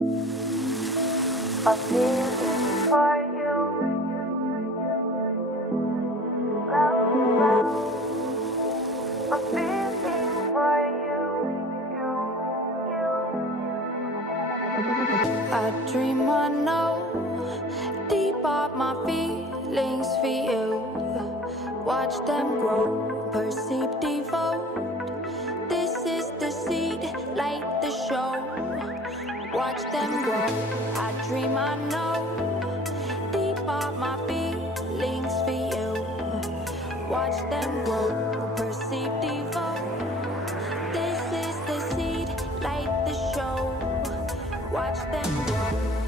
A feeling for you. Love, love. A feeling for you. I dream I know deep up my feelings for you. Watch them grow, perceive, devote. This is the seed, light the show. Watch them grow. I dream I know deep up my feelings for you. Watch them grow, perceive, devote. This is the seed, light the show. Watch them grow.